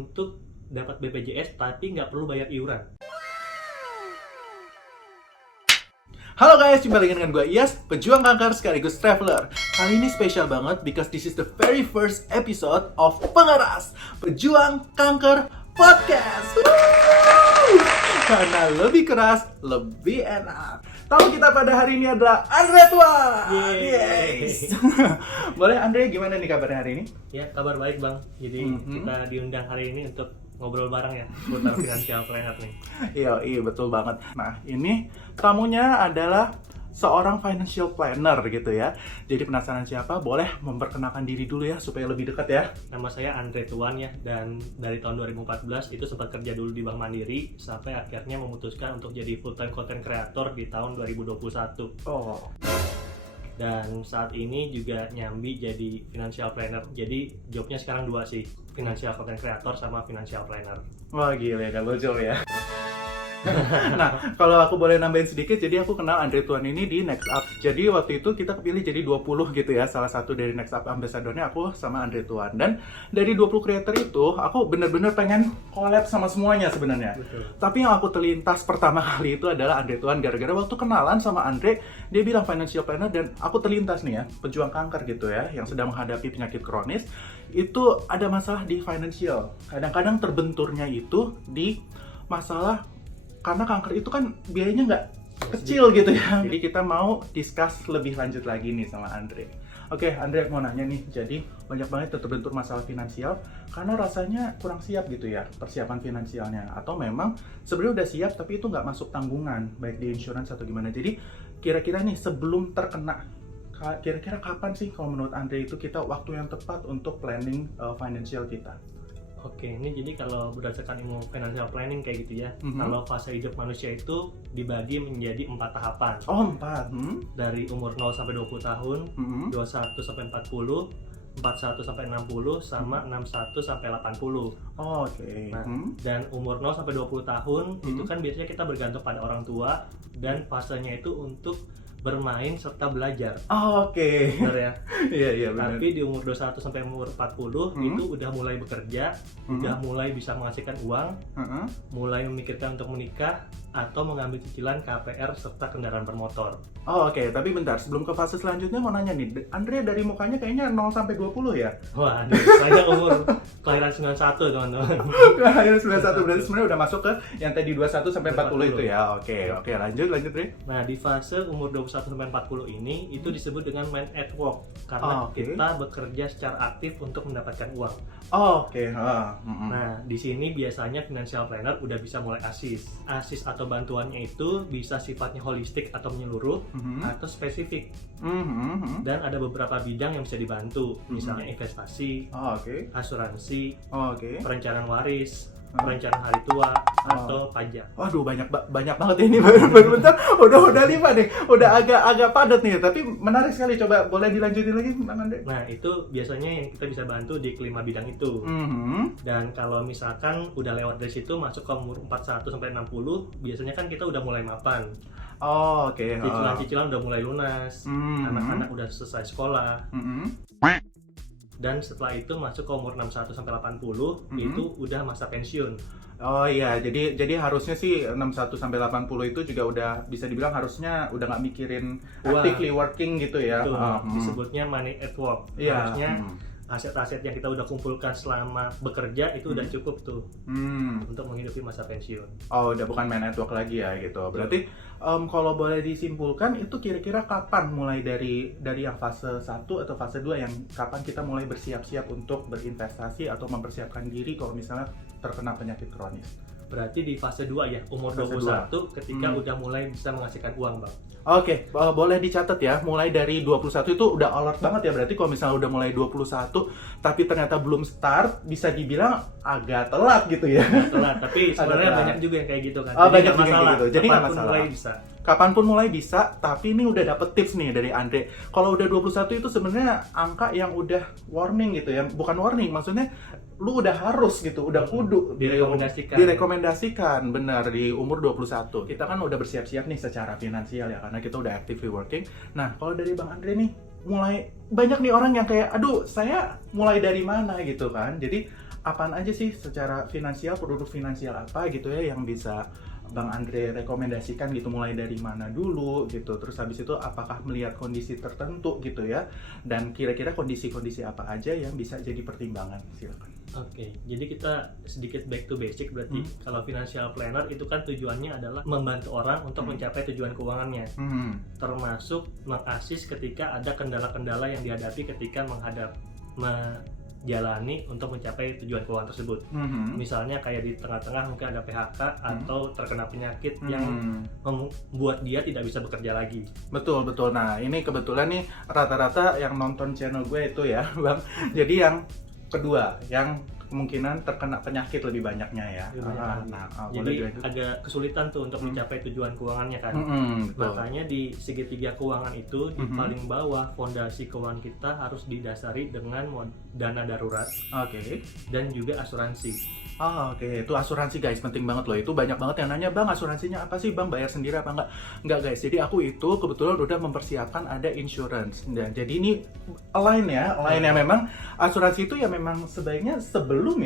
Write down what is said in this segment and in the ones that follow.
untuk dapat BPJS tapi nggak perlu bayar iuran. Halo guys, jumpa lagi dengan gue Iyas, pejuang kanker sekaligus traveler. Kali ini spesial banget because this is the very first episode of Pengeras Pejuang Kanker Podcast. Woo! Karena lebih keras, lebih enak. Tamu kita pada hari ini adalah Andre Tuan. Yes. Boleh Andre, gimana nih kabarnya hari ini? Ya, kabar baik Bang. Jadi kita diundang hari ini untuk ngobrol bareng ya seputar financial planner nih. Iya, betul banget. Nah, ini tamunya adalah seorang financial planner gitu ya. Jadi penasaran siapa? Boleh memperkenalkan diri dulu ya supaya lebih dekat ya. Nama saya Andre Tuan ya, dan dari tahun 2014 itu sempat kerja dulu di Bank Mandiri sampai akhirnya memutuskan untuk jadi full time content creator di tahun 2021. Oh. Dan saat ini juga nyambi jadi financial planner. Jadi jobnya sekarang dua sih, financial content creator sama financial planner. Wah gila, double job ya. Nah, kalau aku boleh nambahin sedikit, jadi aku kenal Andre Tuan ini di Next Up. Jadi waktu itu kita kepilih jadi 20 gitu ya. Salah satu dari Next Up ambassador-nya aku sama Andre Tuan. Dan dari 20 creator itu, aku bener-bener pengen collab sama semuanya sebenarnya. Betul. Tapi yang aku terlintas pertama kali itu adalah Andre Tuan. Gara-gara waktu kenalan sama Andre, dia bilang financial planner, dan aku terlintas nih ya, pejuang kanker gitu ya, yang sedang menghadapi penyakit kronis. Itu ada masalah di financial. Kadang-kadang terbenturnya itu di masalah karena kanker itu kan biayanya nggak kecil gitu ya. Jadi kita mau discuss lebih lanjut lagi nih sama Andre. Oke, Andre mau nanya nih, jadi banyak banget terbentur masalah finansial karena rasanya kurang siap gitu ya persiapan finansialnya. Atau memang sebenarnya udah siap tapi itu nggak masuk tanggungan, baik di insurance atau gimana. Jadi kira-kira nih sebelum terkena, kira-kira kapan sih kalau menurut Andre itu kita waktu yang tepat untuk planning financial kita? Oke, ini jadi kalau berdasarkan ilmu financial planning kayak gitu ya, kalau fase hidup manusia itu dibagi menjadi 4 tahapan. Oh, 4. Dari umur 0 sampai 20 tahun, 21 sampai 40, 41 sampai 60, sama 61 sampai 80. Oh, oke. Nah, dan umur 0 sampai 20 tahun itu kan biasanya kita bergantung pada orang tua, dan fasenya itu untuk bermain serta belajar. Oh, oke. Benar ya? Iya benar. Tapi di umur 21 sampai umur 40 itu udah mulai bekerja, udah mulai bisa menghasilkan uang, mulai memikirkan untuk menikah atau mengambil cicilan KPR serta kendaraan bermotor. Oh, oke. Tapi bentar, sebelum ke fase selanjutnya mau nanya nih, Andre dari mukanya kayaknya 0 sampai 20 ya? Wah, saya umur kelahiran 91 teman-teman. Kelahiran 91, berarti sebenarnya udah masuk ke yang tadi 21 sampai 40 itu ya. Oke, lanjut Dre. Nah, di fase umur 21 sampai 40 ini itu disebut dengan man at work karena kita bekerja secara aktif untuk mendapatkan uang. Oh, oke. Nah, di sini biasanya financial planner udah bisa mulai asis. Asis atau bantuannya itu bisa sifatnya holistik atau menyeluruh atau spesifik. Dan ada beberapa bidang yang bisa dibantu, misalnya investasi, asuransi, perencanaan waris, perencanaan hari tua, atau pajak. Waduh, banyak banget ini. Bentar, udah 5 nih. Udah agak padat nih, tapi menarik sekali. Coba boleh dilanjutin lagi, Bang Andre? Nah, itu biasanya yang kita bisa bantu di kelima bidang itu. Dan kalau misalkan udah lewat dari situ masuk ke umur 41 sampai 60, biasanya kan kita udah mulai mapan. Oh, oke. Cicilan-cicilan udah mulai lunas. Anak-anak udah selesai sekolah. Dan setelah itu masuk ke umur 61 sampai 80 itu udah masa pensiun. Oh iya, jadi harusnya sih 61 sampai 80 itu juga udah bisa dibilang harusnya udah nggak mikirin actively working gitu ya. Betul. Disebutnya money at work. Harusnya aset-aset yang kita udah kumpulkan selama bekerja itu udah cukup tuh untuk menghidupi masa pensiun. Oh, udah bukan main network lagi ya gitu. Berarti kalau boleh disimpulkan itu kira-kira kapan mulai dari yang fase 1 atau fase 2 yang kapan kita mulai bersiap-siap untuk berinvestasi atau mempersiapkan diri kalau misalnya terkena penyakit kronis? Berarti di fase 2 ya, umur Fase 21 ketika udah mulai bisa menghasilkan uang, Bang. Oke, boleh dicatat ya, mulai dari 21 itu udah alert banget ya. Berarti kalau misalnya udah mulai 21 tapi ternyata belum start, bisa dibilang agak telat gitu ya. Telat, tapi sebenarnya banyak juga yang kayak gitu kan. Oh, banyak juga yang kayak gitu. Jadi nggak masalah. Mulai bisa. Kapanpun mulai bisa, tapi ini udah dapet tips nih dari Andre. Kalau udah 21 itu sebenarnya angka yang udah warning gitu ya. Bukan warning, maksudnya lu udah harus gitu, udah kudu direkomendasikan benar di umur 21. Kita kan udah bersiap-siap nih secara finansial ya, karena kita udah actively working. Nah, kalau dari Bang Andre nih, mulai banyak nih orang yang kayak, aduh saya mulai dari mana gitu kan. Jadi apaan aja sih secara finansial, produk finansial apa gitu ya yang bisa Bang Andre rekomendasikan gitu, mulai dari mana dulu gitu, terus habis itu apakah melihat kondisi tertentu gitu ya, dan kira-kira kondisi-kondisi apa aja yang bisa jadi pertimbangan, silakan. Oke, jadi kita sedikit back to basic, berarti kalau financial planner itu kan tujuannya adalah membantu orang untuk mencapai tujuan keuangannya, termasuk mengasis ketika ada kendala-kendala yang dihadapi ketika menjalani untuk mencapai tujuan keuangan tersebut. Misalnya kayak di tengah-tengah mungkin ada PHK atau terkena penyakit yang membuat dia tidak bisa bekerja lagi. Betul. Nah, ini kebetulan nih rata-rata yang nonton channel gue itu ya, Bang. Jadi yang kedua, yang kemungkinan terkena penyakit lebih banyaknya ya. Jadi agak kesulitan tuh untuk mencapai tujuan keuangannya kan. Makanya di segitiga keuangan itu di paling bawah fondasi keuangan kita harus didasari dengan dana darurat. Dan juga asuransi. Oke. Itu asuransi guys, penting banget loh. Itu banyak banget yang nanya, Bang asuransinya apa sih Bang, bayar sendiri apa enggak? Enggak guys, jadi aku itu kebetulan udah mempersiapkan ada insurance. Dan jadi ini align ya memang asuransi itu ya memang sebaiknya sebelum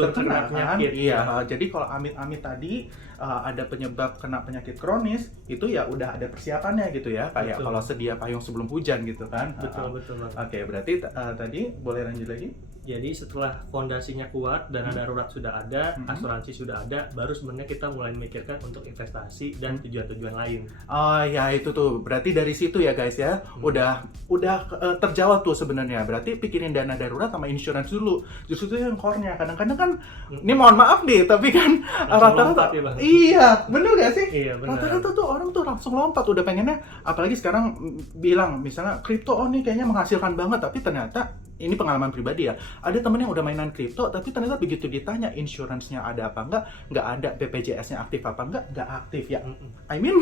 terkena penyakit. Iya, jadi kalau amit-amit tadi ada penyebab kena penyakit kronis, itu ya udah ada persiapannya gitu ya. Kayak kalau sedia payung sebelum hujan gitu kan. Betul. Oke, berarti tadi boleh lanjut lagi? Jadi setelah fondasinya kuat, dana darurat sudah ada, asuransi sudah ada, baru sebenarnya kita mulai memikirkan untuk investasi dan tujuan-tujuan lain. Oh ya, itu tuh berarti dari situ ya guys ya, udah terjawab tuh sebenarnya. Berarti pikirin dana darurat sama insurance dulu. Justru itu yang core-nya. Kadang-kadang kan, ini mohon maaf nih, tapi kan rata-rata iya, bener gak sih? Iya, bener. Rata-rata tuh orang tuh langsung lompat, udah pengennya, apalagi sekarang bilang misalnya kripto, oh nih kayaknya menghasilkan banget, tapi ternyata ini pengalaman pribadi ya, ada temen yang udah mainan kripto tapi ternyata begitu ditanya insurance-nya ada apa nggak ada, BPJS-nya aktif apa nggak aktif ya. I mean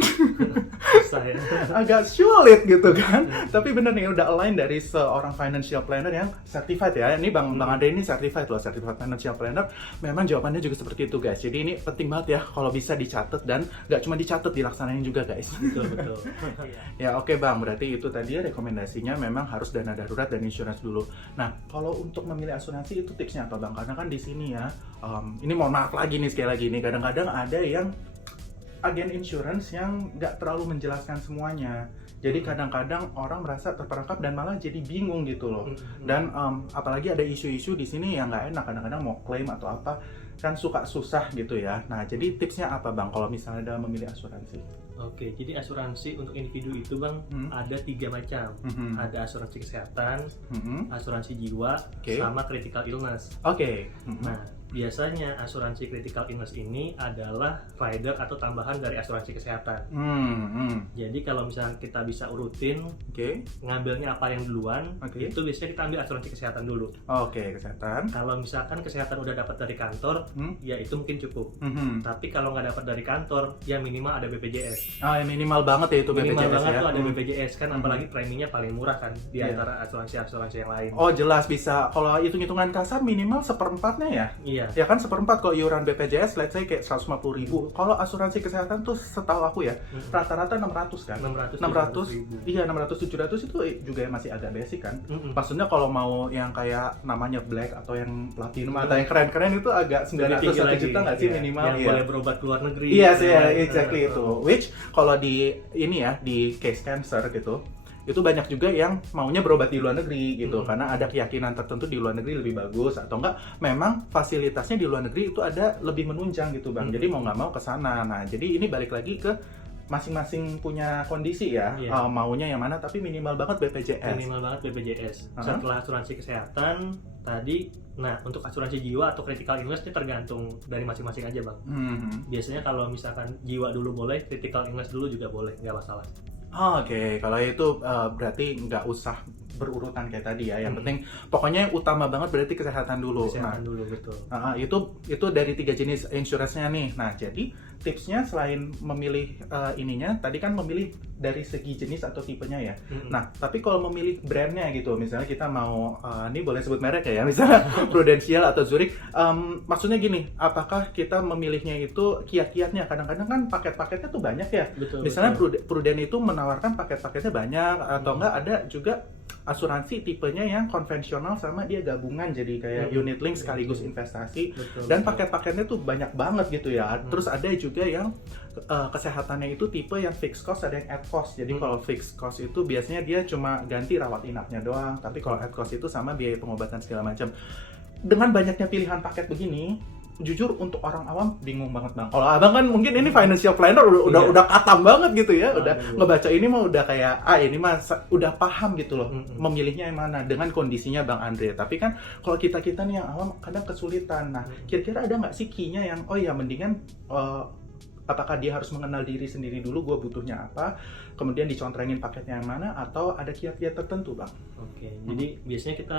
agak sulit gitu kan. Tapi bener nih, udah align dari seorang financial planner yang certified ya. Ini Bang Andre ini certified loh, certified financial planner. Memang jawabannya juga seperti itu guys. Jadi ini penting banget ya kalau bisa dicatat, dan nggak cuma dicatat, dilaksanain juga guys. Betul. Ya oke Bang, berarti itu tadi rekomendasinya memang harus dana darurat dan insurance dulu. Nah, kalau untuk memilih asuransi itu tipsnya apa Bang? Karena kan di sini ya, ini mohon maaf lagi nih, sekali lagi nih, kadang-kadang ada yang agen insurance yang nggak terlalu menjelaskan semuanya. Jadi kadang-kadang orang merasa terperangkap dan malah jadi bingung gitu loh. Dan apalagi ada isu-isu di sini yang nggak enak, kadang-kadang mau klaim atau apa, kan suka susah gitu ya. Nah, jadi tipsnya apa Bang kalau misalnya dalam memilih asuransi? Oke, jadi asuransi untuk individu itu Bang ada 3 macam. Ada asuransi kesehatan, asuransi jiwa, sama critical illness. Nah, biasanya asuransi critical illness ini adalah rider atau tambahan dari asuransi kesehatan. Jadi kalau misalnya kita bisa urutin, ngambilnya apa yang duluan, itu biasanya kita ambil asuransi kesehatan dulu. Kesehatan. Kalau misalkan kesehatan udah dapat dari kantor, ya itu mungkin cukup. Tapi kalau nggak dapat dari kantor, ya minimal ada BPJS. Ya minimal banget ya itu BPJS. Minimal banget ya. tuh ada BPJS kan, apalagi preminya paling murah kan di antara asuransi-asuransi yang lain. Oh jelas bisa. Kalau hitung-hitungan kasar minimal 1/4-nya ya. Iya. Ya kan 1/4 kalau iuran BPJS, let's say kayak 150.000. Kalau asuransi kesehatan tuh setahu aku ya, rata-rata 600 kan. 600. Iya 600-700 itu juga masih agak basic kan. Maksudnya kalau mau yang kayak namanya black atau yang platinum atau yang keren-keren itu agak 900 1 juta nggak sih minimal. Yang boleh berobat ke luar negeri. Iya sih, exactly itu. Which kalau di ini ya, di case cancer gitu, itu banyak juga yang maunya berobat di luar negeri gitu, karena ada keyakinan tertentu di luar negeri lebih bagus, atau enggak memang fasilitasnya di luar negeri itu ada lebih menunjang gitu Bang. Jadi mau nggak mau ke sana. Nah, jadi ini balik lagi ke masing-masing punya kondisi ya, maunya yang mana, tapi minimal banget BPJS. Minimal banget BPJS. Setelah asuransi kesehatan tadi, nah untuk asuransi jiwa atau critical illness ini tergantung dari masing-masing aja Bang. Biasanya kalau misalkan jiwa dulu boleh, critical illness dulu juga boleh, nggak masalah. Kalau itu berarti nggak usah berurutan kayak tadi ya. Yang penting pokoknya yang utama banget berarti kesehatan dulu. Kesehatan dulu, betul. Itu dari 3 jenis insurance-nya nih. Nah, jadi tipsnya selain memilih ininya, tadi kan memilih dari segi jenis atau tipenya ya. Nah, tapi kalau memilih brandnya gitu, misalnya kita mau, ini boleh sebut merek ya, misalnya Prudential atau Zurich, maksudnya gini, apakah kita memilihnya itu kiat-kiatnya? Kadang-kadang kan paket-paketnya tuh banyak ya. Betul, misalnya Prudent itu menawarkan paket-paketnya banyak, atau enggak ada juga asuransi tipenya yang konvensional sama dia gabungan jadi kayak unit link sekaligus investasi. Dan paket-paketnya tuh banyak banget gitu ya. Terus ada juga yang kesehatannya itu tipe yang fixed cost, ada yang add cost. Jadi kalau fixed cost itu biasanya dia cuma ganti rawat inapnya doang, tapi kalau add cost itu sama biaya pengobatan segala macam. Dengan banyaknya pilihan paket begini, jujur untuk orang awam bingung banget bang. Kalau abang kan mungkin ini financial planner udah katam banget gitu ya, udah ngebaca ini mah udah kayak ini mah udah paham gitu loh memilihnya yang mana dengan kondisinya bang Andre. Tapi kan kalau kita nih yang awam kadang kesulitan. Nah kira-kira ada nggak sih key-nya yang mendingan apakah dia harus mengenal diri sendiri dulu, gue butuhnya apa, kemudian dicontrengin paketnya yang mana, atau ada kiat-kiat tertentu bang? Oke, jadi biasanya kita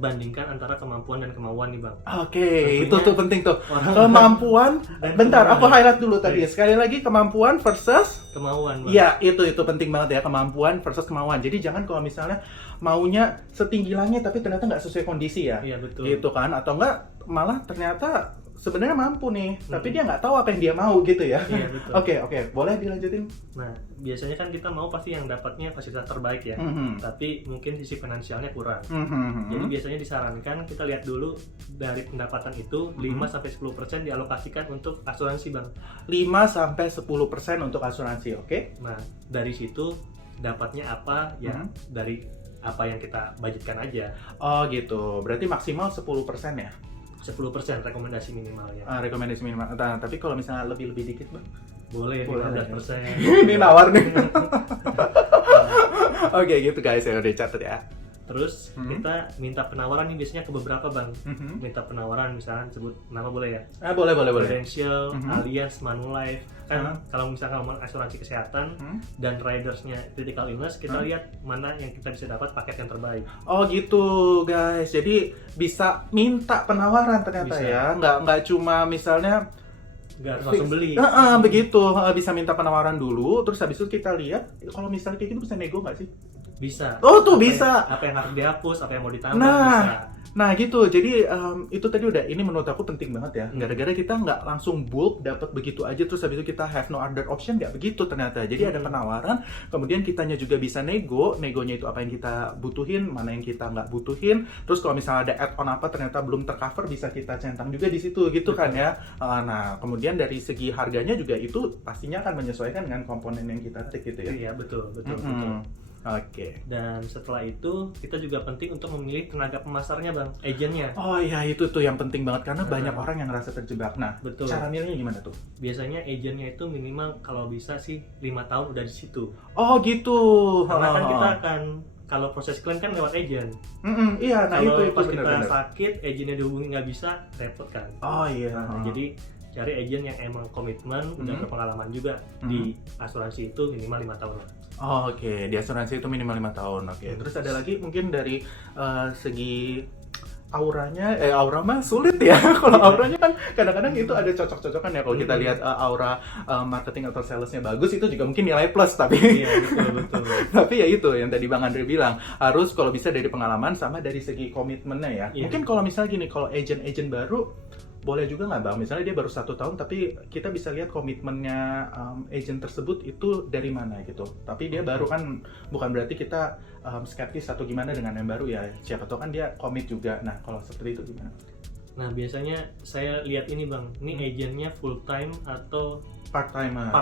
bandingkan antara kemampuan dan kemauan nih bang. Oke, itu tuh penting tuh. Kemampuan. Bentar, aku highlight dulu tadi. Sekali lagi kemampuan versus kemauan. Iya, itu penting banget ya, kemampuan versus kemauan. Jadi jangan kalau misalnya maunya setinggi langit tapi ternyata nggak sesuai kondisi ya. Iya betul. Gitu kan? Atau nggak malah ternyata sebenarnya mampu nih, tapi dia nggak tahu apa yang dia mau gitu ya. Iya betul. Oke, boleh dilanjutin? Nah, biasanya kan kita mau pasti yang dapatnya fasilitas terbaik ya, tapi mungkin sisi finansialnya kurang. Jadi biasanya disarankan kita lihat dulu dari pendapatan itu 5-10% dialokasikan untuk asuransi bang. 5-10% untuk asuransi, oke? Nah, dari situ dapatnya apa ya dari apa yang kita budgetkan aja. Oh gitu, berarti maksimal 10% ya? 10% rekomendasi minimalnya. Rekomendasi minimal. Nah, tapi kalau misalnya lebih dikit bang? Boleh 15%. Ini nawar nih. Oke gitu guys, ya udah catat ya. Terus kita minta penawaran nih biasanya ke beberapa bank. Minta penawaran misalnya sebut nama boleh ya? Boleh. Prudential, Allianz, Manulife. Kan kalau misalkan ngomong asuransi kesehatan dan ridersnya critical illness, kita lihat mana yang kita bisa dapat paket yang terbaik. Oh gitu guys, jadi bisa minta penawaran ternyata bisa. Ya, nggak cuma misalnya nggak langsung beli. Begitu, bisa minta penawaran dulu, terus habis itu kita lihat kalau misalnya kayak gitu bisa nego nggak sih? Bisa. Oh tuh bisa. Apa yang harus dihapus, apa yang mau ditambah bisa. Nah gitu, jadi itu tadi ini menurut aku penting banget ya. Gara-gara kita nggak langsung bulk dapat begitu aja terus habis itu kita have no other option, nggak begitu ternyata. Jadi ada penawaran, kemudian kitanya juga bisa negonya itu apa yang kita butuhin, mana yang kita nggak butuhin. Terus kalau misalnya ada add-on apa ternyata belum tercover bisa kita centang juga di situ gitu. Betul. Kan ya. Nah kemudian dari segi harganya juga itu pastinya akan menyesuaikan dengan komponen yang kita take gitu ya. Iya betul. Oke. Dan setelah itu kita juga penting untuk memilih tenaga pemasarnya bang, agennya. Oh iya itu tuh yang penting banget karena banyak orang yang ngerasa terjebak. Nah betul. Cara milihnya gimana tuh? Biasanya agennya itu minimal kalau bisa sih 5 tahun udah di situ. Oh gitu. Karena kan kita akan kalau proses klaim kan lewat agent. Iya. Nah kalau itu pas bener. Kita sakit, agennya dihubungi nggak bisa, repot kan. Oh iya. Jadi cari agen yang emang komitmen, udah berpengalaman juga di asuransi itu minimal 5 tahun lah. Oh, oke. Di asuransi itu minimal 5 tahun. Oke. Terus ada lagi mungkin dari segi auranya, aura mah sulit ya. Kalau auranya kan kadang-kadang itu ada cocok-cocokan ya. Kalau kita lihat aura marketing atau salesnya bagus, itu juga mungkin nilai plus. Tapi iya, betul. tapi ya itu yang tadi Bang Andre bilang, harus kalau bisa dari pengalaman sama dari segi komitmennya ya. Iya. Mungkin kalau misalnya gini, kalau agent baru boleh juga nggak bang? Misalnya dia baru 1 tahun, tapi kita bisa lihat komitmennya agent tersebut itu dari mana gitu. Tapi dia baru kan, bukan berarti kita skeptis atau gimana dengan yang baru ya. Siapa tahu kan dia komit juga. Nah kalau seperti itu gimana? Nah biasanya saya lihat ini bang, ini agentnya full time atau part-timer.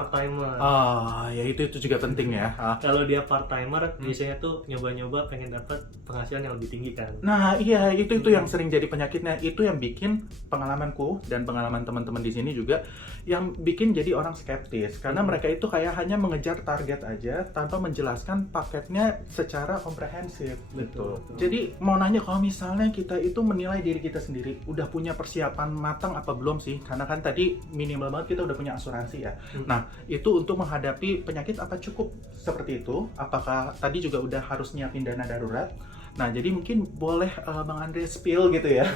Ya itu juga penting ya. Kalau dia part-timer, biasanya tuh nyoba-nyoba pengen dapat penghasilan yang lebih tinggi kan. Nah iya, itu yang sering jadi penyakitnya. Itu yang bikin pengalamanku dan pengalaman teman-teman di sini juga yang bikin jadi orang skeptis. Karena mereka itu kayak hanya mengejar target aja tanpa menjelaskan paketnya secara komprehensif. Betul. Jadi mau nanya, kalau misalnya kita itu menilai diri kita sendiri, udah punya persiapan matang apa belum sih? Karena kan tadi minimal banget kita udah punya asuransi ya. Nah, itu untuk menghadapi penyakit apa cukup seperti itu? Apakah tadi juga udah harus nyiapin dana darurat? Nah, jadi mungkin boleh Bang Andre spill gitu ya.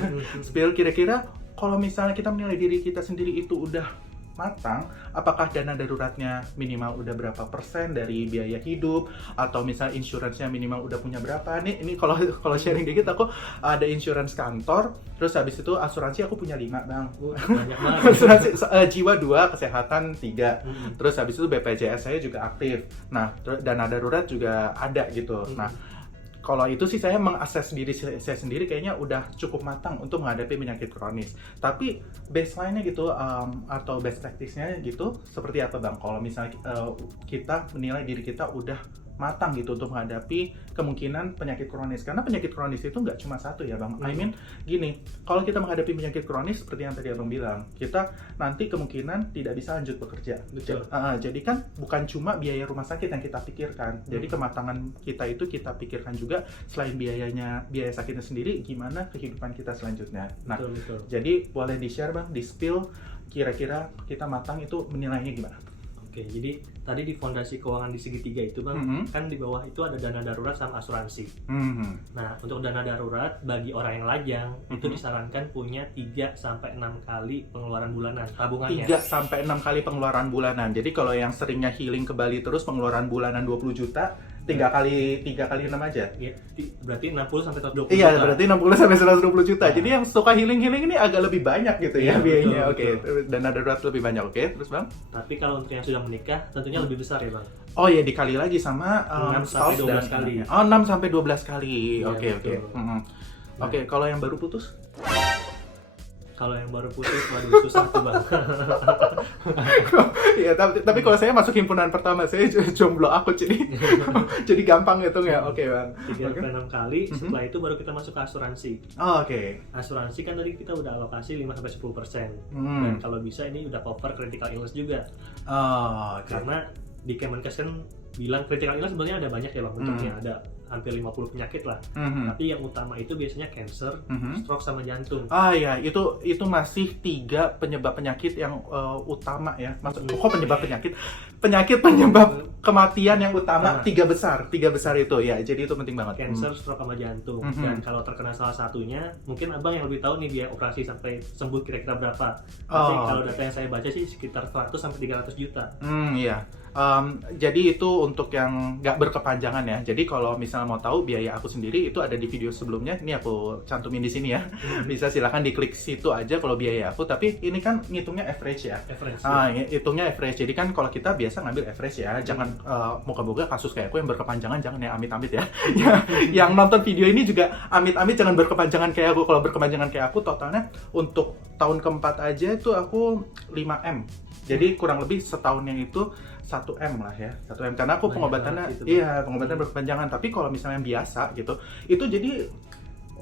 Spill kira-kira kalau misalnya kita menilai diri kita sendiri itu udah matang, apakah dana daruratnya minimal udah berapa persen dari biaya hidup, atau misalnya insurance-nya minimal udah punya berapa? Ini kalau sharing dikit, aku ada insurance kantor, terus habis itu asuransi aku punya 5 bang. Banyak banget. Asuransi jiwa 2, kesehatan 3, terus habis itu BPJS saya juga aktif. Nah dana darurat juga ada gitu. Nah kalau itu sih saya mengakses diri saya sendiri kayaknya udah cukup matang untuk menghadapi penyakit kronis. Tapi baseline-nya gitu atau best practice-nya gitu seperti apa Bang? Kalau misalnya kita menilai diri kita udah matang gitu untuk menghadapi kemungkinan penyakit kronis. Karena penyakit kronis itu nggak cuma satu ya Bang. I mean gini, kalau kita menghadapi penyakit kronis seperti yang tadi Abang bilang, kita nanti kemungkinan tidak bisa lanjut bekerja. Betul. Jadi kan bukan cuma biaya rumah sakit yang kita pikirkan. Jadi kematangan kita itu kita pikirkan juga selain biaya sakitnya sendiri, gimana kehidupan kita selanjutnya. Nah, Betul. jadi boleh di-share Bang, di-spill kira-kira kita matang itu menilainya gimana? Oke, jadi tadi di fondasi keuangan di segitiga itu Bang, kan di bawah itu ada dana darurat sama asuransi. Nah, untuk dana darurat bagi orang yang lajang itu disarankan punya 3-6 kali pengeluaran bulanan tabungannya. 3-6 kali pengeluaran bulanan. Jadi kalau yang seringnya healing ke Bali terus pengeluaran bulanan 20 juta, 3 kali 6 aja. Ya, berarti 60-120 juta. Iya, berarti 60-120 juta. Jadi yang suka healing ini agak lebih banyak gitu ya biayanya. Oke, dana darurat lebih banyak. Oke, terus Bang? Tapi kalau untuk yang sudah menikah tentunya lebih besar ya Bang. Oh ya, dikali lagi sama 6-12 kali. Oh, 6-12 kali. Iya, Oke. betul. Oke, kalau yang baru putus? Kalau yang baru putus, waduh susah tuh Bang. Iya, tapi kalau saya masuk himpunan pertama, saya jomblo aku jadi gampang hitung ya. Oke Bang. 3-6 kali, setelah itu baru kita masuk ke asuransi. Oh, oke. Asuransi kan tadi kita udah alokasi 5-10%. Dan kalau bisa ini udah cover critical illness juga. Oh, oke. Karena di Kemenkes kan bilang critical illness sebenarnya ada banyak ya Bang bentuknya, ada hampir 50 penyakit lah. Tapi yang utama itu biasanya cancer, stroke sama jantung. Ah ya, itu masih 3 penyebab penyakit yang utama ya. Kok penyebab penyakit? Penyakit penyebab kematian yang utama 3 besar itu ya. Jadi itu penting banget. Cancer, stroke sama jantung. Dan kalau terkena salah satunya, mungkin Abang yang lebih tahu nih biaya operasi sampai sembuh kira-kira berapa. Tapi kalau data yang saya baca sih sekitar 100-300 juta. Iya. Jadi itu untuk yang nggak berkepanjangan ya. Jadi kalau misalnya mau tahu biaya aku sendiri itu ada di video sebelumnya. Ini aku cantumin di sini ya. Bisa silakan diklik situ aja kalau biaya aku. Tapi ini kan ngitungnya average ya. Hitungnya average. Jadi kan kalau kita biasa ngambil average ya. Jangan moga-moga kasus kayak aku yang berkepanjangan jangan ya, amit-amit ya. Yang nonton video ini juga amit-amit jangan berkepanjangan kayak aku. Kalau berkepanjangan kayak aku totalnya untuk tahun keempat aja itu aku 5M. Jadi kurang lebih setahunnya itu 1M lah ya, 1M karena aku pengobatannya pengobatan berkepanjangan. Tapi kalau misalnya yang biasa gitu, itu jadi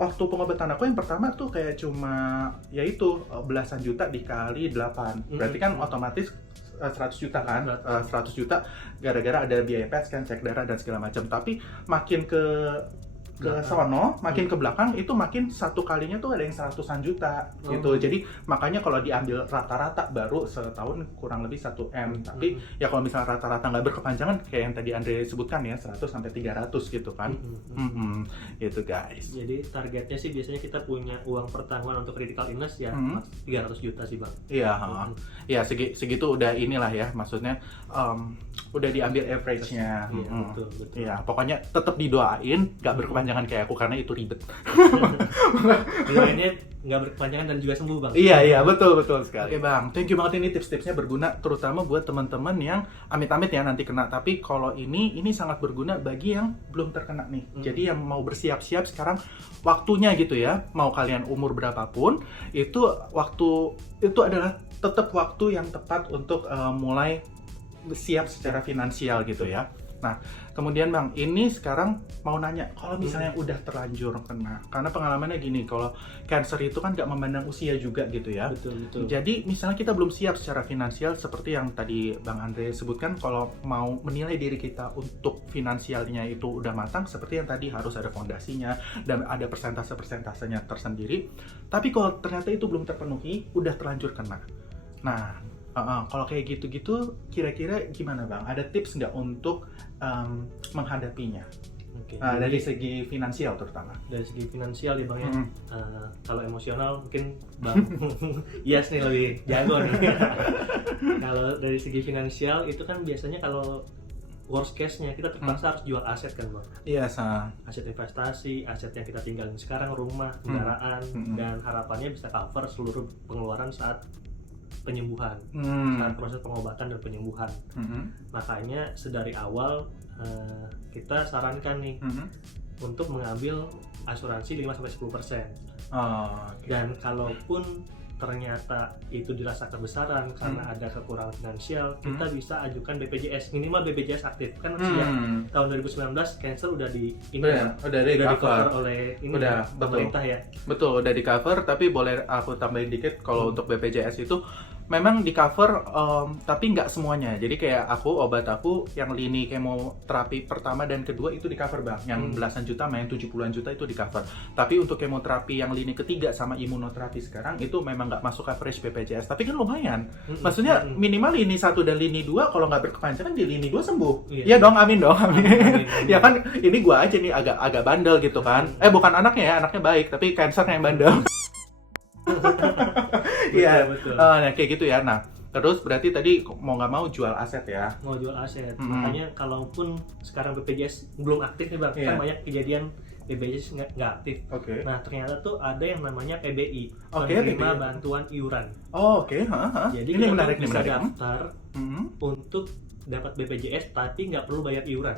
waktu pengobatan aku yang pertama tuh kayak cuma yaitu belasan juta dikali 8. Berarti kan otomatis 100 juta kan, 100 juta gara-gara ada biaya PET scan, cek darah dan segala macam. Tapi makin ke sono, makin ke belakang itu makin satu kalinya tuh ada yang 100-an juta gitu. Jadi makanya kalau diambil rata-rata baru setahun kurang lebih 1M. Tapi ya kalau misalnya rata-rata nggak berkepanjangan kayak yang tadi Andre sebutkan ya 100-300 gitu kan. Gitu guys. Jadi targetnya sih biasanya kita punya uang pertahuan untuk critical illness ya 300 juta sih Bang. Iya, ya segitu udah inilah ya, maksudnya udah diambil average-nya. Iya, betul. Iya, pokoknya tetap didoain nggak berkepanjangan kayak aku karena itu ribet. Doainnya nggak berkepanjangan dan juga sembuh Bang. Iya, betul sekali. Oke Bang, thank you banget, ini tips-tipsnya berguna terutama buat teman-teman yang amit-amit ya nanti kena. Tapi kalau ini sangat berguna bagi yang belum terkena nih. Jadi yang mau bersiap-siap sekarang waktunya gitu ya. Mau kalian umur berapapun, itu adalah tetap waktu yang tepat untuk mulai siap secara finansial gitu ya. Nah, kemudian Bang, ini sekarang mau nanya, kalau misalnya udah terlanjur kena, karena pengalamannya gini, kalau cancer itu kan nggak memandang usia juga gitu ya. Betul. Jadi misalnya kita belum siap secara finansial, seperti yang tadi Bang Andre sebutkan, kalau mau menilai diri kita untuk finansialnya itu udah matang, seperti yang tadi harus ada fondasinya dan ada persentase-persentasenya tersendiri. Tapi kalau ternyata itu belum terpenuhi, udah terlanjur kena. Nah, kalau kayak gitu-gitu, kira-kira gimana Bang? Ada tips nggak untuk menghadapinya? Dari segi finansial terutama. Dari segi finansial ya Bang ya. Kalau emosional mungkin Bang Yes nih lebih jago nih. Kalau dari segi finansial itu kan biasanya kalau worst case-nya kita terpaksa harus jual aset kan Bang. Iya, aset investasi, aset yang kita tinggalin sekarang, rumah, kendaraan, dan harapannya bisa cover seluruh pengeluaran saat penyembuhan, saat proses pengobatan dan penyembuhan. Makanya sedari awal kita sarankan nih untuk mengambil asuransi 5-10%. Okay. Dan kalaupun ternyata itu dirasa kebesaran karena ada kekurangan finansial, kita bisa ajukan BPJS, minimal BPJS aktif. Kan sejak tahun 2019 cancer udah di ini udah di cover oleh ini udah pemerintah ya. Betul, udah di cover, tapi boleh aku tambahin dikit kalau untuk BPJS itu memang di cover tapi nggak semuanya. Jadi kayak obat aku yang lini kemoterapi pertama dan kedua itu di cover bang, yang belasan juta main 70-an juta itu di cover. Tapi untuk kemoterapi yang lini ketiga sama imunoterapi sekarang itu memang nggak masuk coverage BPJS. Tapi kan lumayan, maksudnya minimal lini 1 dan lini 2 kalau nggak berkepanjangan di lini 2 sembuh. Iya dong, amin dong, amin. Ya kan ini gua aja nih agak bandel gitu kan. Bukan anaknya ya, anaknya baik, tapi cancernya yang bandel. Iya, nah kayak gitu ya. Nah, terus berarti tadi mau nggak mau jual aset ya? Mau jual aset. Makanya kalaupun sekarang BPJS belum aktif nih bang, kan banyak kejadian BPJS nggak aktif. Nah, ternyata tuh ada yang namanya PBI, penerima bantuan iuran. Jadi ini kita menarik, bisa daftar untuk dapat BPJS tapi nggak perlu bayar iuran.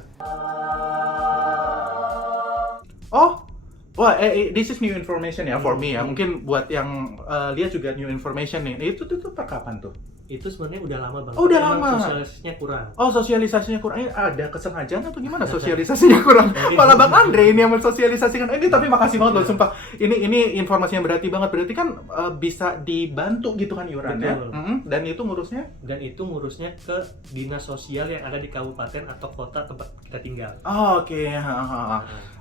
Wah, this is new information ya for me ya. Mungkin buat yang lihat juga new information nih. Itu per kapan tuh? Itu sebenarnya udah lama banget. Udah lama. Sosialisasinya kurang. Sosialisasinya kurang. Ada kesengajaan atau gimana sosialisasinya kurang? Malah Bang Andre ini yang mensosialisasikan ini. Tapi makasih banget loh, sumpah. Ini informasi yang berarti banget. Berarti kan bisa dibantu gitu kan iurannya. Dan itu ngurusnya ke dinas sosial yang ada di kabupaten atau kota tempat kita tinggal.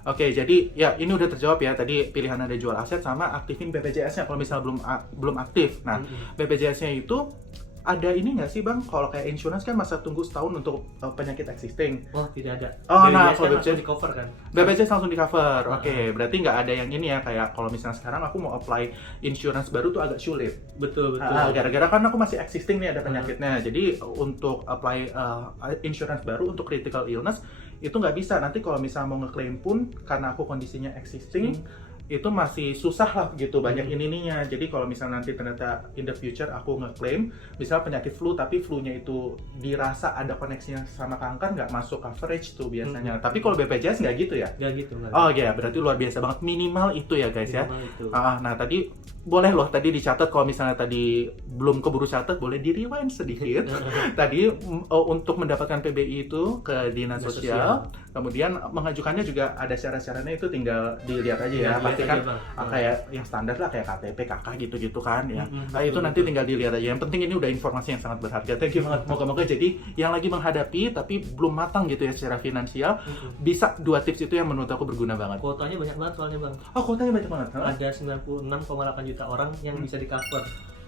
Oke, jadi ya ini udah terjawab ya. Tadi pilihan ada jual aset sama aktifin BPJS-nya kalau misalnya belum aktif. Nah, BPJS-nya itu ada ini nggak sih bang? Kalau kayak insurance kan masa tunggu setahun untuk penyakit existing. Tidak ada. Nah, kalau BPJS di cover kan? BPJS langsung di cover. Berarti nggak ada yang ini ya, kayak kalau misalnya sekarang aku mau apply insurance baru tuh agak sulit. Betul. Gara-gara kan aku masih existing nih ada penyakitnya. Jadi untuk apply insurance baru untuk critical illness itu nggak bisa. Nanti kalau misalnya mau ngeklaim pun karena aku kondisinya existing itu masih susah lah gitu, banyak ininya. Jadi kalau misalnya nanti ternyata in the future aku ngeklaim misal penyakit flu tapi flu-nya itu dirasa ada koneksinya sama kanker, nggak masuk coverage tuh biasanya. Tapi kalau BPJS nggak gitu ya? Nggak gitu. Ya berarti luar biasa banget, minimal itu ya guys ya. Nah tadi boleh loh tadi dicatat, kalau misalnya tadi belum keburu catat boleh di rewind sedikit. Tadi untuk mendapatkan PBI itu ke dinas sosial, kemudian mengajukannya juga ada syarat-syaratnya, itu tinggal dilihat aja ya. Pasti kan kayak yang standar lah kayak KTP, KK gitu-gitu kan ya. Itu nanti tinggal dilihat aja. Yang penting ini udah informasi yang sangat berharga. Thank you banget. Moga-moga jadi yang lagi menghadapi tapi belum matang gitu ya secara finansial, bisa 2 tips itu yang menurut aku berguna banget. Kuotanya banyak banget soalnya bang. Kuotanya banyak banget. Ada 96,8 juta orang yang bisa di cover.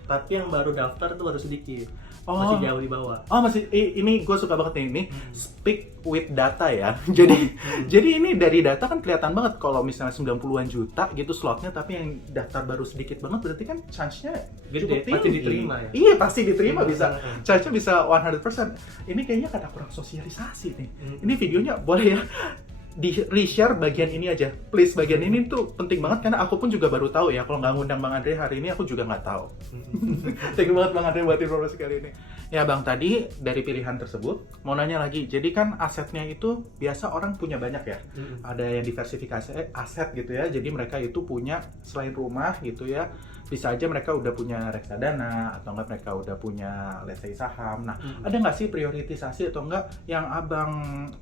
Tapi yang baru daftar tuh baru sedikit. Masih jauh di bawah. Masih ini gue suka banget nih, ini speak with data ya. Jadi ini dari data kan kelihatan banget kalau misalnya 90-an juta gitu slotnya, tapi yang daftar baru sedikit banget, berarti kan chance-nya gede, pasti diterima ya. Iya, pasti diterima, bisa. Chance-nya bisa 100%. Ini kayaknya karena kurang sosialisasi nih. Ini videonya boleh ya di reshare bagian ini aja, please. Bagian ini tuh penting banget karena aku pun juga baru tahu ya. Kalau nggak ngundang Bang Andre hari ini aku juga nggak tahu. Thank you banget Bang Andre buat informasi kali ini. Ya Bang, tadi dari pilihan tersebut mau nanya lagi. Jadi kan asetnya itu biasa orang punya banyak ya. Ada yang diversifikasi aset gitu ya. Jadi mereka itu punya selain rumah gitu ya, bisa aja mereka udah punya reksadana atau enggak mereka udah punya let's say saham. Nah, ada nggak sih prioritisasi atau enggak yang abang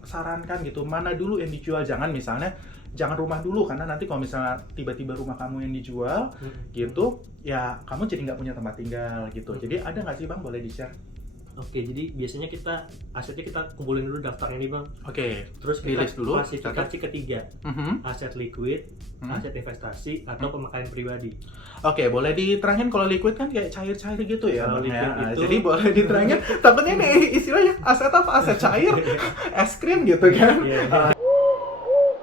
sarankan gitu, mana dulu yang dijual? Jangan rumah dulu, karena nanti kalau misalnya tiba-tiba rumah kamu yang dijual gitu ya kamu jadi nggak punya tempat tinggal gitu. Jadi ada nggak sih Bang, boleh di-share? Oke, jadi biasanya asetnya kita kumpulin dulu daftarnya nih Bang. Terus kita list dulu, klasifikasi ketiga, aset liquid, aset investasi, atau pemakaian pribadi. Boleh diterangin kalau liquid kan kayak cair-cair gitu ya Bang ya. Itu... Jadi boleh diterangin, takutnya nih istilahnya aset apa? Aset cair, es krim gitu kan.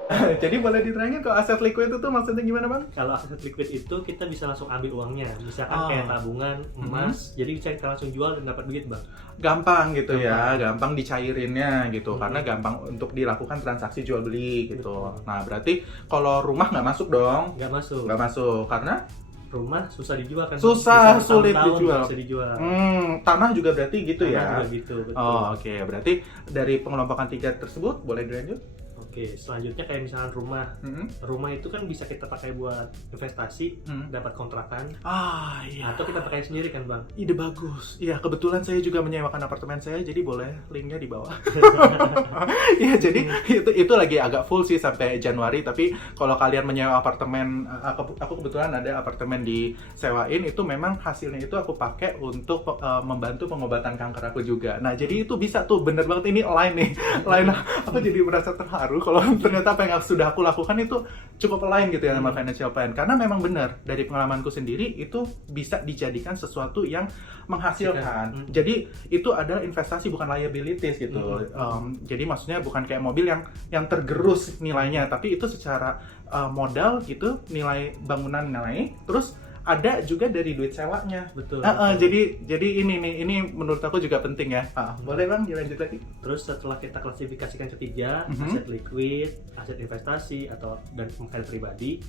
Jadi boleh diterangin kalau aset liquid itu maksudnya gimana Bang? Kalau aset liquid itu kita bisa langsung ambil uangnya, misalkan kayak tabungan, emas, jadi bisa kita langsung jual dan dapat duit Bang. Gampang gitu ya, gampang dicairinnya gitu, karena gampang untuk dilakukan transaksi jual beli gitu. Nah berarti kalau rumah nggak masuk dong? Nggak masuk, karena rumah susah dijual kan? Sulit dijual. Bisa dijual. Tanah juga berarti gitu ya? Tanah juga gitu, betul. Berarti dari pengelompokan 3 tersebut boleh dilanjut? Oke, selanjutnya kayak misalkan rumah. Rumah itu kan bisa kita pakai buat investasi, dapat kontrakan. Iya. Atau kita pakai sendiri kan, Bang? Ide bagus. Iya, kebetulan saya juga menyewakan apartemen saya, jadi boleh linknya di bawah. Iya, jadi itu lagi agak full sih sampai Januari. Tapi kalau kalian menyewa apartemen, aku kebetulan ada apartemen disewain, itu memang hasilnya itu aku pakai untuk membantu pengobatan kanker aku juga. Nah, jadi itu bisa tuh, bener banget ini line nih. Line aku jadi merasa terharu kalau ternyata apa yang sudah aku lakukan itu cukup line gitu ya sama financial plan. Karena memang benar dari pengalamanku sendiri itu bisa dijadikan sesuatu yang menghasilkan. Jadi itu adalah investasi, bukan liabilities gitu. Jadi maksudnya bukan kayak mobil yang tergerus nilainya, tapi itu secara modal gitu, nilai bangunan naik, terus ada juga dari duit sewanya. Betul. Jadi ini menurut aku juga penting ya. Boleh Bang dilanjut lagi? Terus setelah kita klasifikasikan ketiga, aset liquid, aset investasi dan pemakai pribadi,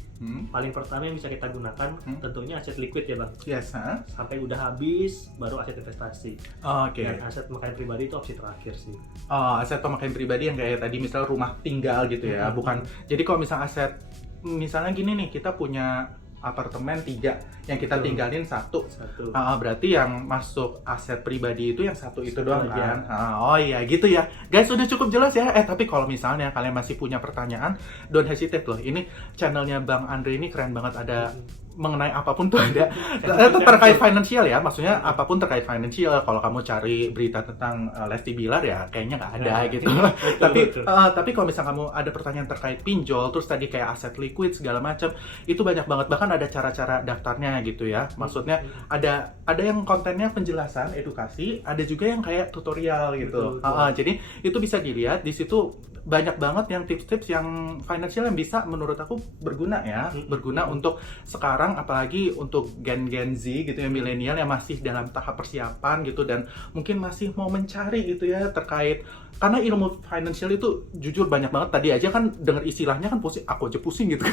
paling pertama yang bisa kita gunakan tentunya aset liquid ya Bang. Yes. Sampai udah habis baru aset investasi. Oke. Dan aset pemakai pribadi itu opsi terakhir sih. Aset pemakaian pribadi yang kayak tadi misal rumah tinggal gitu ya, bukan. Jadi kalau misal aset, misalnya gini nih, kita punya apartemen 3 yang kita tinggalin satu. Berarti yang masuk aset pribadi itu yang satu itu doang kan? Oh iya gitu ya guys, sudah cukup jelas ya. Tapi kalau misalnya kalian masih punya pertanyaan, don't hesitate loh, ini channelnya Bang Andre ini keren banget, ada mengenai apapun tuh ada. Terkait financial ya, maksudnya apapun terkait financial. Kalau kamu cari berita tentang Lesti Bilar ya kayaknya nggak ada gitu. Tapi kalau misalnya kamu ada pertanyaan terkait pinjol, terus tadi kayak aset liquid segala macam, itu banyak banget. Bahkan ada cara-cara daftarnya gitu ya. Maksudnya ada yang kontennya penjelasan, edukasi, ada juga yang kayak tutorial gitu. Jadi itu bisa dilihat di situ, banyak banget yang tips-tips yang financial yang bisa menurut aku berguna ya, berguna untuk sekarang, apalagi untuk Gen Z gitu ya, milenial yang masih dalam tahap persiapan gitu dan mungkin masih mau mencari gitu ya terkait, karena ilmu financial itu jujur banyak banget. Tadi aja kan dengar istilahnya kan pusing, aku aja pusing gitu.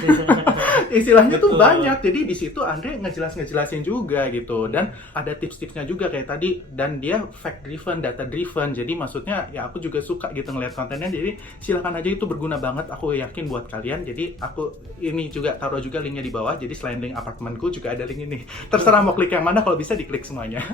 Istilahnya tuh banyak, jadi di situ Andre ngejelasin juga gitu, dan ada tips-tipsnya juga kayak tadi, dan dia fact driven, data driven. Jadi maksudnya ya aku juga suka gitu ngeliat kontennya, jadi silakan aja, itu berguna banget, aku yakin buat kalian. Jadi aku ini juga taruh juga linknya di bawah, jadi selain link apartemenku juga ada link ini, terserah mau klik yang mana, kalau bisa diklik semuanya.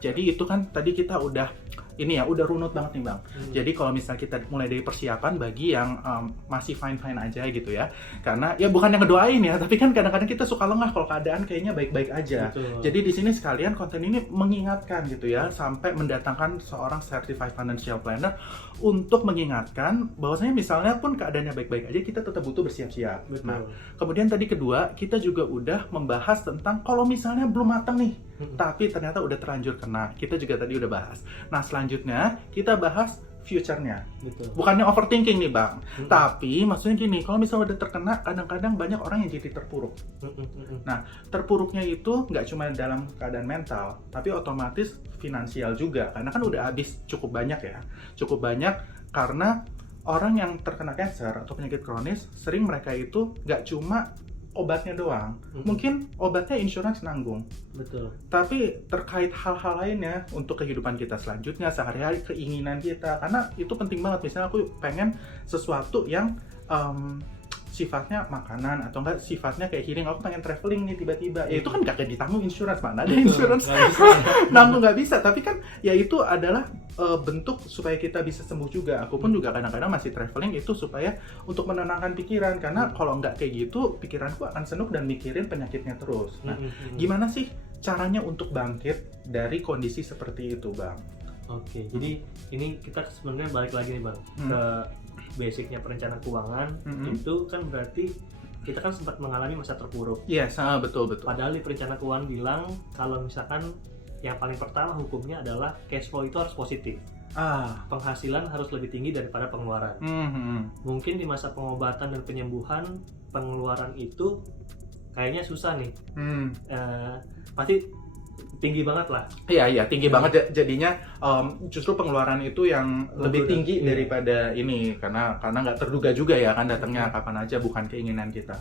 Jadi itu kan tadi kita udah ini ya, udah runut banget nih Bang. Jadi kalau misalnya kita mulai dari persiapan bagi yang masih fine-fine aja gitu ya, karena ya bukan yang ngedoain ya, tapi kan kadang-kadang kita suka lengah kalau keadaan kayaknya baik-baik aja. Betul. Jadi di sini sekalian konten ini mengingatkan gitu ya, sampai mendatangkan seorang certified financial planner untuk mengingatkan bahwasanya misalnya pun keadaannya baik-baik aja, kita tetap butuh bersiap-siap. Nah, kemudian tadi kedua, kita juga udah membahas tentang kalau misalnya belum matang nih, tapi ternyata udah terlanjur kena, kita juga tadi udah bahas. Nah, selanjutnya kita bahas future-nya. Bukannya overthinking nih Bang, tapi maksudnya gini, kalau misalnya udah terkena, kadang-kadang banyak orang yang jadi terpuruk. Nah, terpuruknya itu nggak cuma dalam keadaan mental, tapi otomatis finansial juga, karena kan udah habis cukup banyak ya, cukup banyak. Karena orang yang terkena cancer atau penyakit kronis, sering mereka itu nggak cuma obatnya doang. Mungkin obatnya insurance nanggung. Betul. Tapi terkait hal-hal lainnya untuk kehidupan kita selanjutnya, sehari-hari, keinginan kita, karena itu penting banget. Misalnya aku pengen sesuatu yang sifatnya makanan atau enggak sifatnya kayak healing, aku pengen traveling nih tiba-tiba, ya itu kan gak kayak ditanggung insurance, mana ada insurance nanggung, nggak bisa. Tapi kan ya itu adalah bentuk supaya kita bisa sembuh juga. Aku pun juga kadang-kadang masih traveling itu supaya untuk menenangkan pikiran, karena kalau nggak kayak gitu pikiranku akan senuk dan mikirin penyakitnya terus. Nah, gimana sih caranya untuk bangkit dari kondisi seperti itu Bang? Oke, jadi ini kita sebenarnya balik lagi nih Bang ke basicnya perencanaan keuangan. Itu kan berarti kita kan sempat mengalami masa terpuruk. Yes, betul. Padahal di perencanaan keuangan bilang kalau misalkan yang paling pertama hukumnya adalah cash flow itu harus positif. Penghasilan harus lebih tinggi daripada pengeluaran. Mungkin di masa pengobatan dan penyembuhan, pengeluaran itu kayaknya susah nih. Pasti tinggi banget lah. Iya, tinggi banget jadinya. Justru pengeluaran itu yang lebih tinggi daripada ini, karena nggak terduga juga ya kan, datangnya kapan aja, bukan keinginan kita.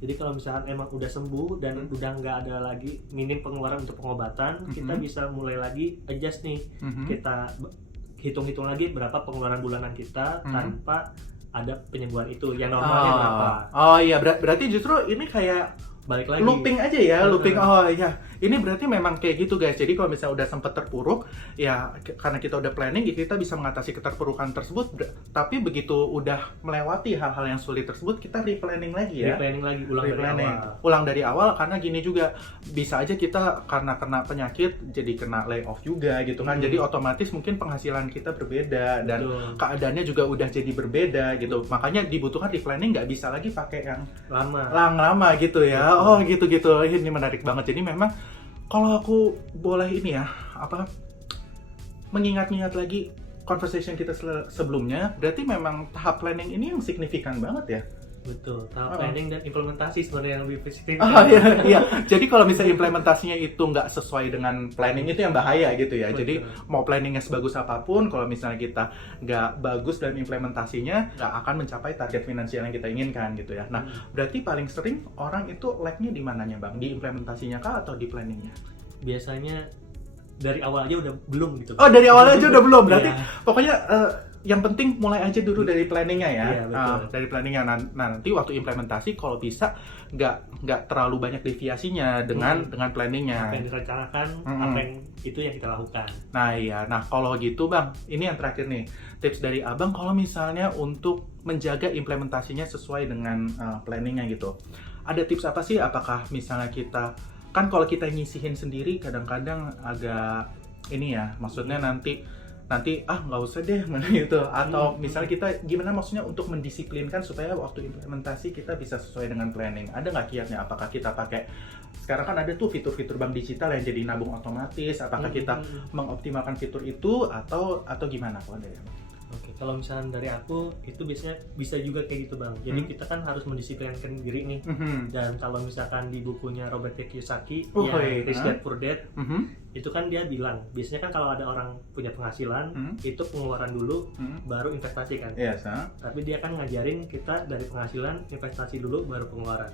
Jadi kalau misalkan emang udah sembuh dan udah nggak ada lagi minim pengeluaran untuk pengobatan, kita bisa mulai lagi adjust nih. Kita hitung-hitung lagi berapa pengeluaran bulanan kita tanpa ada penyembuhan itu yang normalnya berapa. Oh iya, berarti justru ini kayak Balik lagi. looping aja ya, looping. Oh iya, ini berarti memang kayak gitu guys. Jadi kalau misalnya udah sempat terpuruk, ya karena kita udah planning, kita bisa mengatasi keterpurukan tersebut. Tapi begitu udah melewati hal-hal yang sulit tersebut, kita replanning lagi ya. Replanning lagi, Ulang dari awal karena gini juga, bisa aja kita karena kena penyakit jadi kena layoff juga gitu kan. Jadi otomatis mungkin penghasilan kita berbeda dan keadaannya juga udah jadi berbeda gitu. Makanya dibutuhkan replanning, nggak bisa lagi pakai yang lama gitu ya. Oh gitu-gitu, ini menarik banget. Jadi memang kalau aku boleh ini ya, mengingat-ingat lagi conversation kita sebelumnya, berarti memang tahap planning ini yang signifikan banget ya. Betul, tahap planning dan implementasi sebenarnya yang lebih spesifik. Iya. Jadi kalau misalnya implementasinya itu nggak sesuai dengan planning, itu yang bahaya gitu ya. Betul. Jadi mau planningnya sebagus apapun, kalau misalnya kita nggak bagus dalam implementasinya, nggak akan mencapai target finansial yang kita inginkan gitu ya. Nah, berarti paling sering orang itu lag-nya di mananya Bang? Di implementasinya kah atau di planningnya? Biasanya dari awal aja udah belum gitu. Oh, dari awal aja udah belum. Berarti Iya. pokoknya yang penting mulai aja dulu dari planningnya ya. Iya, betul. Dari planningnya. Nanti waktu implementasi kalau bisa nggak terlalu banyak deviasinya dengan planningnya. Apa yang direncanakan, apa yang itu yang kita lakukan. Nah iya, nah kalau gitu Bang, ini yang terakhir nih, tips dari Abang kalau misalnya untuk menjaga implementasinya sesuai dengan planningnya gitu. Ada tips apa sih? Apakah misalnya kita, kan kalau kita nyisihin sendiri kadang-kadang agak ini ya, maksudnya nanti nggak usah deh gitu, atau misalnya kita gimana maksudnya untuk mendisiplinkan supaya waktu implementasi kita bisa sesuai dengan planning. Ada nggak kiatnya? Apakah kita pakai, sekarang kan ada tuh fitur-fitur bank digital yang jadi nabung otomatis, apakah kita mengoptimalkan fitur itu atau gimana kalau dari Abang? Oke, kalau misalnya dari aku itu biasanya bisa juga kayak gitu Bang. Jadi kita kan harus mendisiplinkan diri nih. Dan kalau misalkan di bukunya Robert T. Kiyosaki, Rich Dad Poor Dad, itu kan dia bilang biasanya kan kalau ada orang punya penghasilan itu pengeluaran dulu baru investasi kan. Yes, Tapi dia kan ngajarin kita dari penghasilan investasi dulu baru pengeluaran.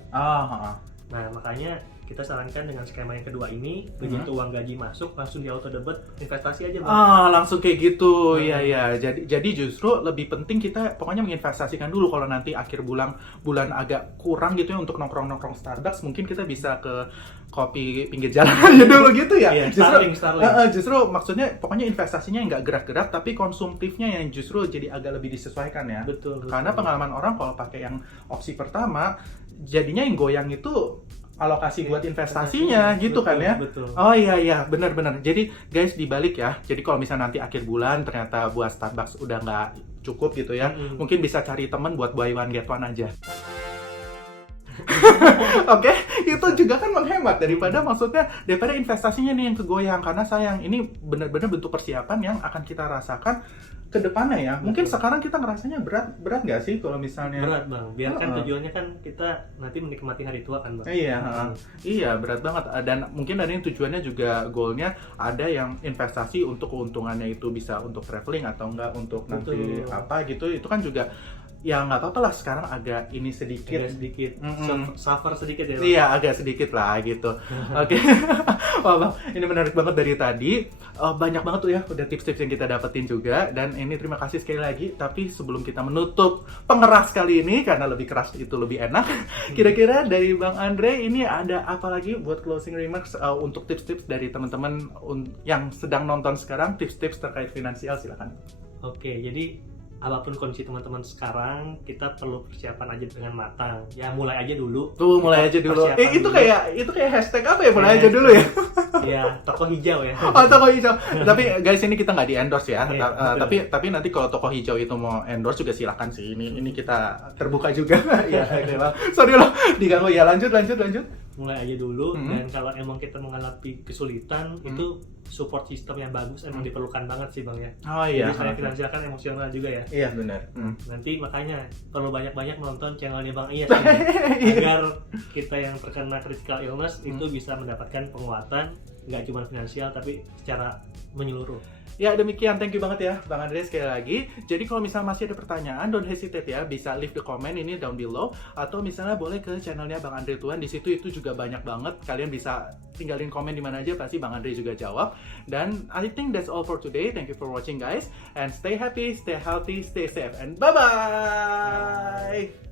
Nah makanya kita sarankan dengan skema yang kedua ini, begitu uang gaji masuk langsung di auto debit investasi aja Bang. Langsung kayak gitu. Iya. Jadi justru lebih penting kita pokoknya menginvestasikan dulu. Kalau nanti akhir bulan agak kurang gitu ya untuk nongkrong Starbucks, mungkin kita bisa ke kopi pinggir jalan aja dulu gitu ya. Iya, Starling. Justru maksudnya pokoknya investasinya nggak gerak-gerak, tapi konsumtifnya yang justru jadi agak lebih disesuaikan ya. Betul. Karena pengalaman orang kalau pakai yang opsi pertama, jadinya yang goyang itu alokasi buat investasinya gitu kan ya. Betul. Oh iya benar. Jadi guys dibalik ya. Jadi kalau misalnya nanti akhir bulan ternyata buat Starbucks udah nggak cukup gitu ya, mungkin bisa cari teman buat buy one get one aja. Oke, itu juga kan menghemat daripada investasinya nih yang kegoyang, karena sayang ini benar-benar bentuk persiapan yang akan kita rasakan ke depannya ya. Mungkin sekarang kita ngerasanya berat nggak sih kalau misalnya berat Bang, biarkan tujuannya kan kita nanti menikmati hari tua kan Bang. Iya berat banget. Dan mungkin ada yang tujuannya juga goalnya ada yang investasi untuk keuntungannya itu bisa untuk traveling atau enggak untuk nanti apa gitu. Itu kan juga ya nggak apa-apa lah, sekarang agak ini sedikit suffer sedikit ya Bang? Iya agak sedikit lah gitu. Oke. Wah Bang, ini menarik banget dari tadi. Banyak banget tuh ya udah tips-tips yang kita dapetin juga. Dan ini terima kasih sekali lagi. Tapi sebelum kita menutup pengeras kali ini, karena lebih keras itu lebih enak, kira-kira dari Bang Andre ini ada apa lagi buat closing remarks untuk tips-tips dari teman-teman yang sedang nonton sekarang, tips-tips terkait finansial, silakan. Oke, jadi apapun kondisi teman-teman sekarang, kita perlu persiapan aja dengan matang. Ya mulai aja dulu. Mulai aja dulu. Itu kayak hashtag apa ya? Mulai aja dulu ya. Iya, toko hijau ya. Toko hijau. Tapi guys, ini kita nggak di endorse ya. Tapi nanti kalau toko hijau itu mau endorse juga silakan sih. Ini kita terbuka juga. Ya, sorry loh, diganggu ya. Lanjut. Mulai aja dulu, dan kalau emang kita mengalami kesulitan, itu support system yang bagus emang diperlukan banget sih Bang ya. Jadi saya finansial kan emosional juga ya. Iya benar. Nanti makanya perlu banyak-banyak nonton channelnya Bang Iyas ya, agar kita yang terkena critical illness itu bisa mendapatkan penguatan nggak cuma finansial tapi secara menyeluruh. Ya demikian, thank you banget ya Bang Andre sekali lagi. Jadi kalau misalnya masih ada pertanyaan, don't hesitate ya, bisa leave the comment ini down below, atau misalnya boleh ke channelnya Bang Andre Tuhan, di situ itu juga banyak banget, kalian bisa tinggalin komen di mana aja, pasti Bang Andre juga jawab. Dan I think that's all for today. Thank you for watching guys, and stay happy, stay healthy, stay safe, and bye bye.